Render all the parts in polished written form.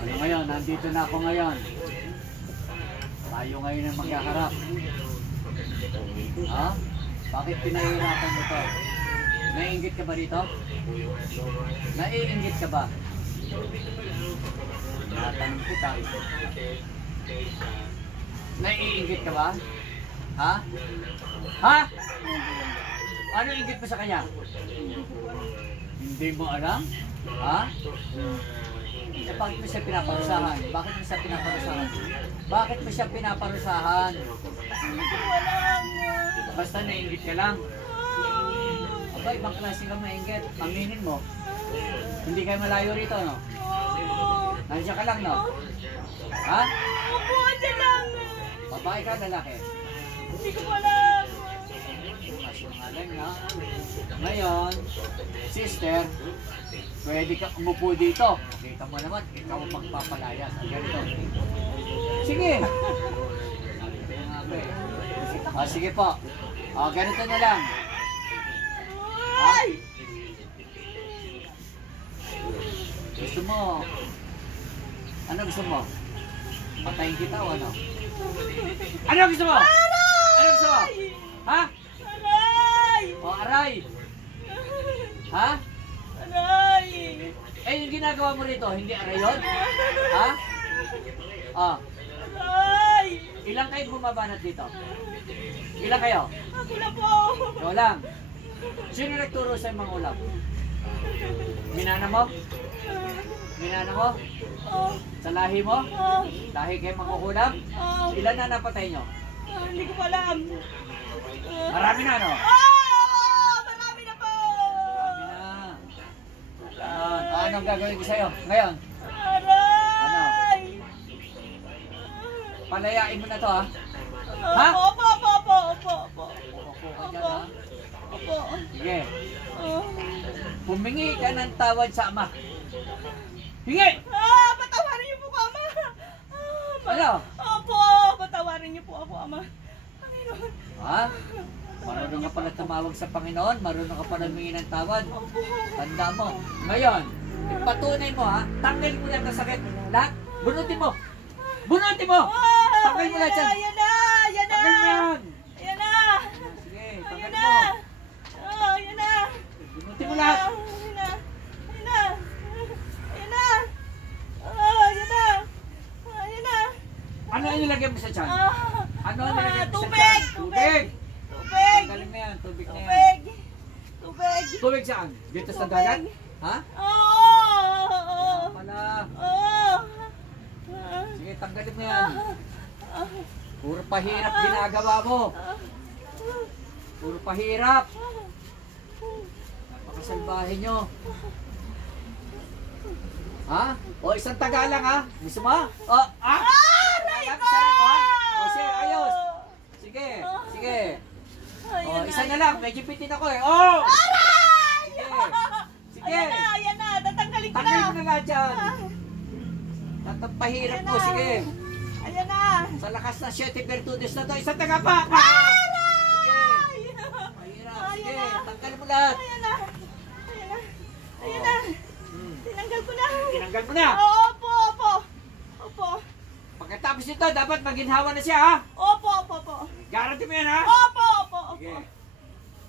Ano ngayon? Nandito na ako ngayon. Tayo ngayon ang magkaharap. Ha? Bakit pinahihirapan mo to? Naiinggit ka ba dito? Naiinggit ka ba? Natanong kita. Naiinggit ka ba? Ha? Ha? Ano inggit mo sa kanya? Hindi mo alam? Ha? Bakit mo siya pinaparusahan? Bakit mo siya pinaparusahan? Bakit mo siya pinaparusahan? Basta naiinggit ka lang. Aba, ibang klase ka mainggit. Aminin mo. Hindi kayo malayo rito, no? Nandiyan ka lang, no? Ha? Opo, andyan lang. Babae ka, lalaki? Hindi ko alam. Masingalan na. Ngayon, sister, pwede ka umupo dito. Kita mo naman, ikaw ang magpapalayas. Ang ganito. Sige. Sige po. Ganito na lang. Ay! Gusto mo? Ano gusto mo? Patayin kita o ano? Ano gusto mo? Ano gusto mo? Ha? Aray! O aray! Ha? Aray! Eh yung ginagawa mo rito, hindi aray yun? Ha? Aray! Ilang kayo bumabanat dito? Ilang kayo? Ako na po. Ikaw lang. Sino nagturo sa mga ulam? Minana mo? Minana mo? Oh, Sa lahi mo? oh, Lahi kayo makukulam? oh. Ilan na napatay nyo? Hindi ko alam. Marami na, no? Marami na po. Marami na. Anong gagawin ko sa'yo? Ngayon? Aray! Palayain mo na to, ha? Ha? Opo. Opo ka dyan, ha? Opo. Sige. Oh. Humingi ka ng tawad sa ama. Hingi! Patawarin niyo po ako, Ama. Ano? Opo, patawarin niyo po ako, Ama. Panginoon. Ha? Marunong ka pala tumawag sa Panginoon, marunong ka pala humingi ng tawad. Opo. Tanda mo. Ngayon, patunay mo, ha? Tanggal mo yan ng sakit. Lahat. Bunutin mo. Bunutin mo! Tanggal mo lahat yan. Ayan na! Tanggal mo yan. Ayan na! Sige, Ayan tanggal na! mo. Ayan na! Bunutin mo lahat. Ayan na! Ayan na! Ayan na! Ayan na! Ayan na! Ano ang nilagay mo sa tiyan? Ano ang nilagay mo sa Tubig! tiyan? Tubig! Tubig! Tanggalin mo yan. Tubig na yan. Tubig! Tubig! Tubig saan? Dito sa Tubig. dagat? Ha? Oo! Pala. Oo! Sige, tanggalin mo yan. Puro pahirap ginagawa mo. Puro pahirap. Napakasalbahe nyo. Ha? O, isang tagalang, ha? Gusto mo? O, ah! O, sige, ayos. Sige, sige. O, isa na lang. Medyo pitin ako, eh. O! Sige. Sige. Ayan na! Tatanggalin ko na! Tanggalin mo na lahat dyan. Tatapahirap mo, sige. Ayan na! Sa lakas na 7 virtudes na to, isang taga pa! Sige! Mahirap, sige, tanggal mo lahat. Ayan na! Ayan na! Ayan na! Tinanggal ko na! Tinanggal mo na! Opo! Opo! Pagkatapos nito, dapat maginhawa na siya, ha? Opo! Guarantee mo yan, ha? Opo! Sige.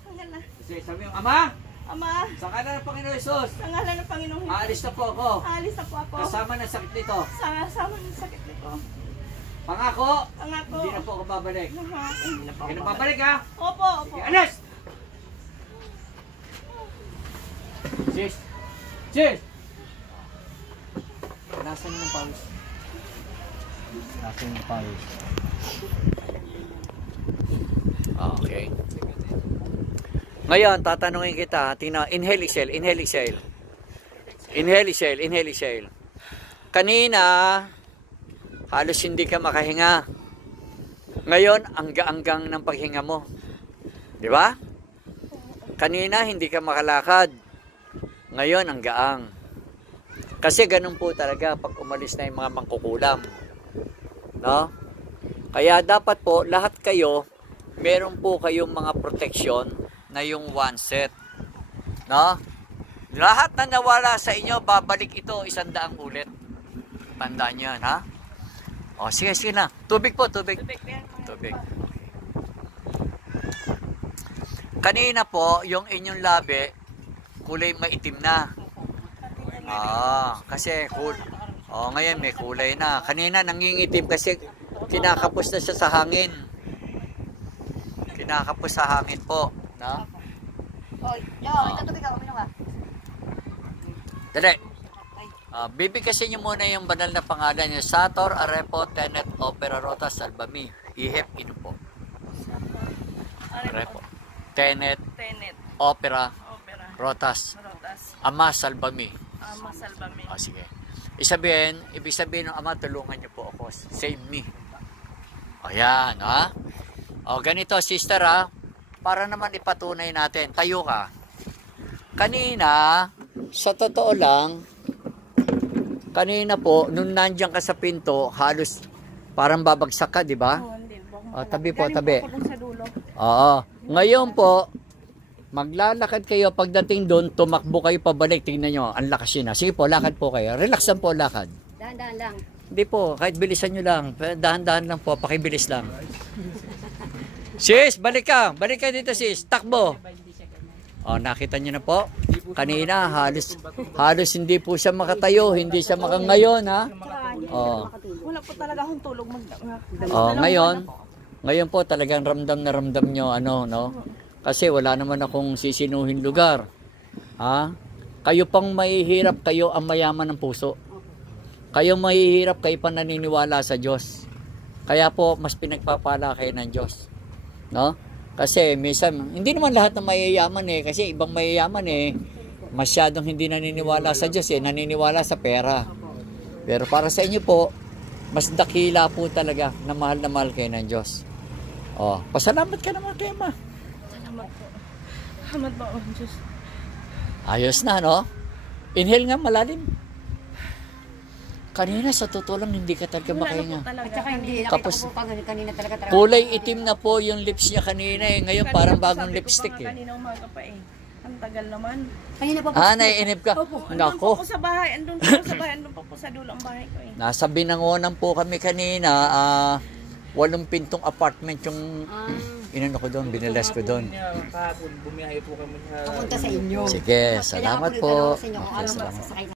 Tanggal na! Kasi sabi mo, Ama, Ama, sa kanan ng Panginoon Jesus, sa ngalan ng Panginoong Hesus, aalis na po ako. alis na po ako. Kasama ng sakit nito. Sama ng sakit nito. Pangako, Pangako. hindi na po ako babalik. Hindi na po Hindi ako na babalik, ha? Opo! Sige, alis! Sis! Sis! Nasaan yung pawis? Nasaan yung pawis? Okay. Ngayon, tatanungin kita. Tingnan, inhale, exhale, inhale, exhale. Inhale, exhale, inhale, exhale. Kanina, halos hindi ka makahinga. Ngayon, ang gaanggang ng paghinga mo. Di ba? Kanina, hindi ka makalakad. Ngayon, ang gaang. Kasi ganun po talaga pag umalis na yung mga mangkukulam. No? Kaya dapat po, lahat kayo, meron po kayong mga proteksyon na yung one set. No? Lahat na nawala sa inyo, babalik ito 100 ulit. Tandaan nyo yan, ha? O, sige, sige na. Tubig po, tubig. Tubig. Kanina po, yung inyong labi, kulay maitim na. Kasi ngayon may kulay na. Kanina nangingitim kasi kinakapos na siya sa hangin. Kinakapos sa hangin po, no? Ito tubig ako, minum ka. Dali. Bibigkasin niyo muna yung banal na pangalan niya. Sator, Arepo, Tenet, Opera, Rotas, Salbami. Ihip, ino po. Arepo. Tenet, Opera, Rotas, Ama, Salbami. Ama, Salbami. Sige. Ibig sabihin ng Ama, tulungan niyo po ako. Save me. Ayan, ha? Ganito, sister, ha? Para naman ipatunay natin. Tayo ka. Kanina, sa totoo lang, kanina po, nung nandiyan ka sa pinto, halos parang babagsak ka, di ba? Tabi po, tabi. Oo. Ngayon po, maglalakad kayo. Pagdating doon, tumakbo kayo pabalik. Tingnan nyo, ang lakas yun na. Sige po, lakad po kayo. Relax lang po, lakad. Dahan-dahan lang. Hindi po, kahit bilisan nyo lang. Dahan-dahan lang po, pakibilis lang. Sis, balik ka. Balik ka dito, sis. Takbo. Nakita nyo na po. Kanina, halos hindi po siya makatayo. Hindi siya makangayon, ha? Wala po talaga akong tulog. Ngayon po talagang ramdam na ramdam nyo, no? Kasi wala naman akong sisinuhin lugar. Ha? Kayo pang mahihirap, kayo ang mayaman ng puso. Kayo mahihirap, kayo pa naniniwala sa Diyos. Kaya po, mas pinagpapala kayo ng Diyos. No? Kasi minsan, hindi naman lahat ng mayayaman kasi ibang mayayaman masyadong hindi naniniwala sa Diyos naniniwala sa pera. Pero para sa inyo po, mas dakila po talaga na mahal kayo ng Diyos. Pasalamat ka naman kay Ma. Salamat po. Salamat po, Diyos. Ayos na, no? Inhale nga malalim. Kanina sa totoo lang hindi ka talaga makahinga. At saka hindi, Tapos, kanina talaga. kulay itim na po yung lips niya kanina Ngayon parang bagong lipstick Kanina umaga pa Ang tagal naman. Kanina pa po. Naiinip ka? Andun pa po sa bahay. Andun pa po sa dulo ang bahay ko Nasa Binangonan po kami kanina. 8 pintong apartment yung inano ko doon, binilas ko doon. Papunta sa inyo. Sige, salamat po. Kailangan po rin tanong sa inyo kung ano magsasakay